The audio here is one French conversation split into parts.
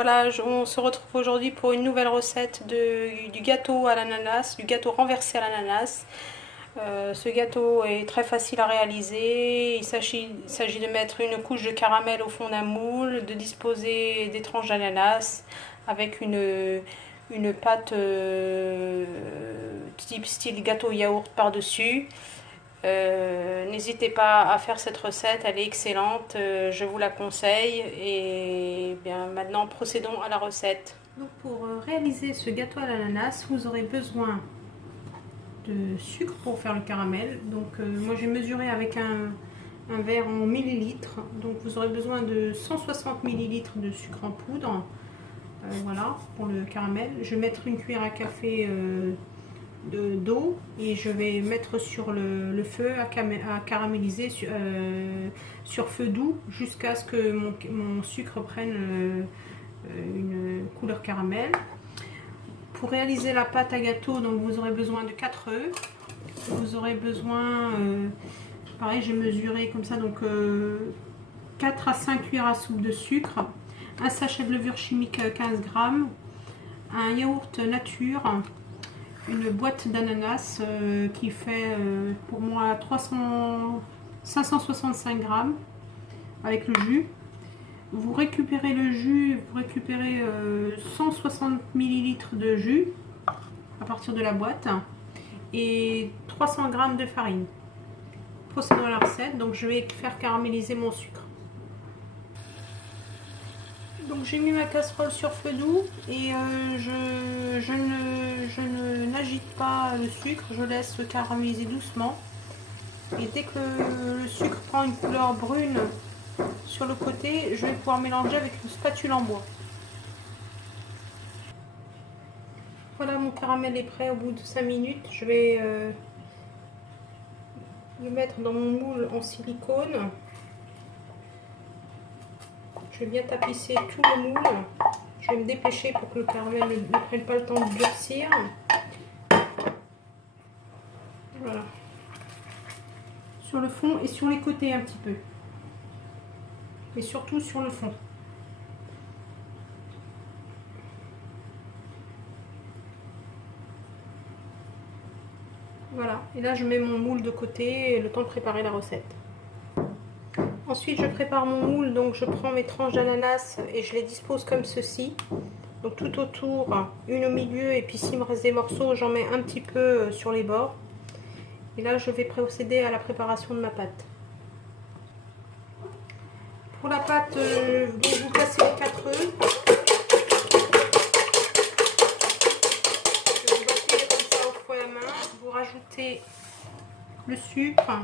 Voilà, on se retrouve aujourd'hui pour une nouvelle recette du gâteau à l'ananas, du gâteau renversé à l'ananas. Ce gâteau est très facile à réaliser. Il s'agit de mettre une couche de caramel au fond d'un moule, de disposer des tranches d'ananas avec une pâte type style gâteau yaourt par-dessus. N'hésitez pas à faire cette recette, elle est excellente, je vous la conseille. Et bien maintenant procédons à la recette. Donc pour réaliser ce gâteau à l'ananas, vous aurez besoin de sucre pour faire le caramel. Donc moi j'ai mesuré avec un verre en millilitres, donc vous aurez besoin de 160 millilitres de sucre en poudre. Voilà pour le caramel. Je vais mettre une cuillère à café d'eau et je vais mettre sur le feu à caraméliser sur feu doux jusqu'à ce que mon sucre prenne une couleur caramel. Pour réaliser la pâte à gâteau, donc vous aurez besoin de 4 œufs, vous aurez besoin, pareil j'ai mesuré comme ça, donc 4 à 5 cuillères à soupe de sucre, un sachet de levure chimique 15 g, un yaourt nature, une boîte d'ananas qui fait pour moi 565 g avec le jus. Vous récupérez le jus, vous récupérez 160 ml de jus à partir de la boîte et 300 g de farine. Procédons à la recette, donc je vais faire caraméliser mon sucre. Donc j'ai mis ma casserole sur feu doux et je n'agite pas le sucre, je laisse caraméliser doucement. Et dès que le sucre prend une couleur brune sur le côté, je vais pouvoir mélanger avec une spatule en bois. Voilà, mon caramel est prêt au bout de 5 minutes. Je vais le mettre dans mon moule en silicone. Je vais bien tapisser tout le moule. Je vais me dépêcher pour que le caramel ne prenne pas le temps de durcir. Voilà. Sur le fond et sur les côtés un petit peu. Et surtout sur le fond. Voilà. Et là, je mets mon moule de côté, le temps de préparer la recette. Ensuite, je prépare mon moule, donc je prends mes tranches d'ananas et je les dispose comme ceci. Donc tout autour, une au milieu, et puis s'il me reste des morceaux, j'en mets un petit peu sur les bords. Et là, je vais procéder à la préparation de ma pâte. Pour la pâte, vous placez les 4 œufs. Je vais battre comme ça au fouet à main. Vous rajoutez le sucre.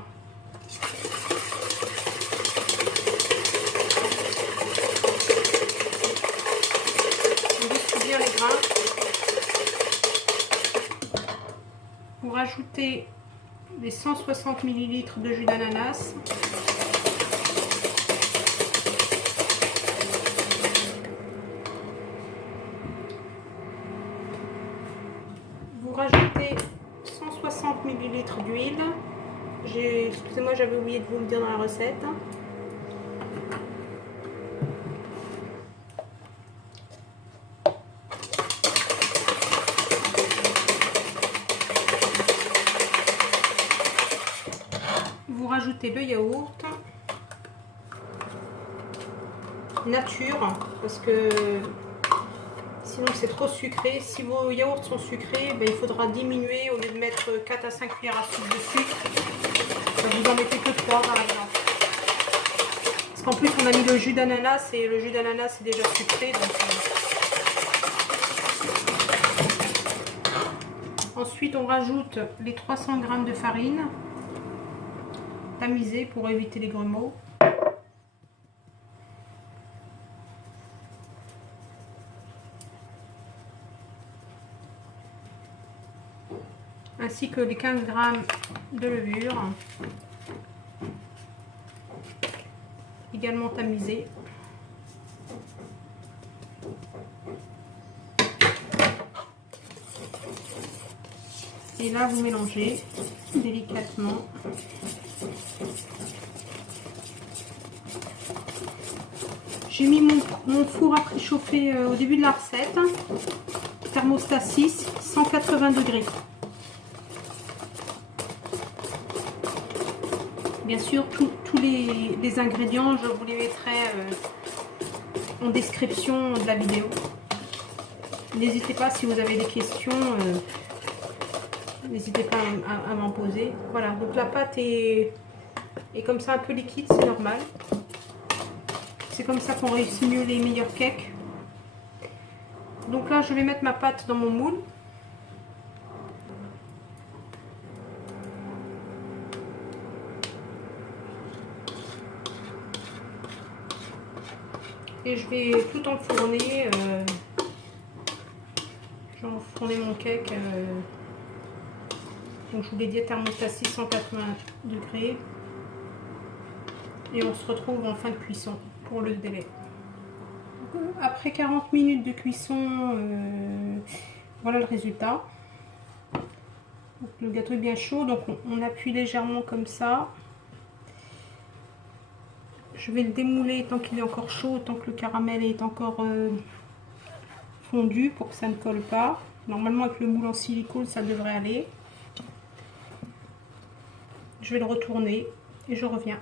Bien les grains. Vous rajoutez les 160 ml de jus d'ananas. Vous rajoutez 160 ml d'huile. Excusez-moi, j'avais oublié de vous le dire dans la recette. Vous rajoutez le yaourt nature parce que sinon c'est trop sucré. Si vos yaourts sont sucrés, ben, il faudra diminuer. Au lieu de mettre 4 à 5 cuillères à soupe de sucre, vous en mettez que 3 par exemple. Parce qu'en plus on a mis le jus d'ananas et le jus d'ananas est déjà sucré. Donc, ensuite on rajoute les 300 g de farine tamisée pour éviter les grumeaux. Ainsi que les 15 g de levure, également tamisée. Et là, vous mélangez délicatement. J'ai mis mon four à préchauffer au début de la recette. Thermostat 6, 180 degrés. Bien sûr, tous les ingrédients, je vous les mettrai en description de la vidéo. N'hésitez pas, si vous avez des questions, n'hésitez pas à m'en poser. Voilà, donc la pâte est comme ça un peu liquide, c'est normal. C'est comme ça qu'on réussit mieux les meilleurs cakes. Donc là, je vais mettre ma pâte dans mon moule. Et je vais tout enfourner. Je vais enfourner mon cake. Donc je vous l'ai dit, thermostat 680 degrés. Et on se retrouve en fin de cuisson pour le délai. Après 40 minutes de cuisson, voilà le résultat. Donc, le gâteau est bien chaud, donc on appuie légèrement comme ça. Je vais le démouler tant qu'il est encore chaud, tant que le caramel est encore fondu pour que ça ne colle pas. Normalement avec le moule en silicone ça devrait aller. Je vais le retourner et je reviens.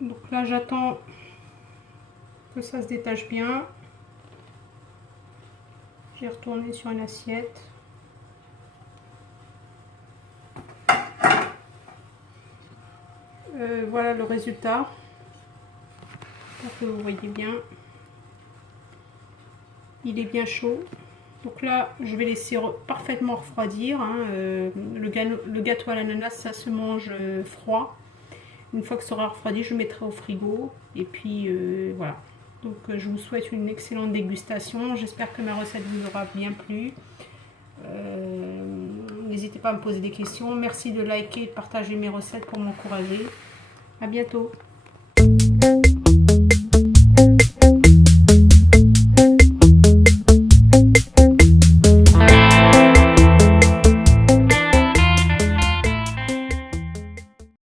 Donc là j'attends que ça se détache bien. J'ai retourné sur une assiette. Voilà le résultat. J'espère que vous voyez bien. Il est bien chaud. Donc là, je vais laisser parfaitement refroidir. Hein. Le gâteau à l'ananas, ça se mange froid. Une fois que ça aura refroidi, je le mettrai au frigo. Et puis voilà. Donc je vous souhaite une excellente dégustation. J'espère que ma recette vous aura bien plu. N'hésitez pas à me poser des questions. Merci de liker et de partager mes recettes pour m'encourager. À bientôt.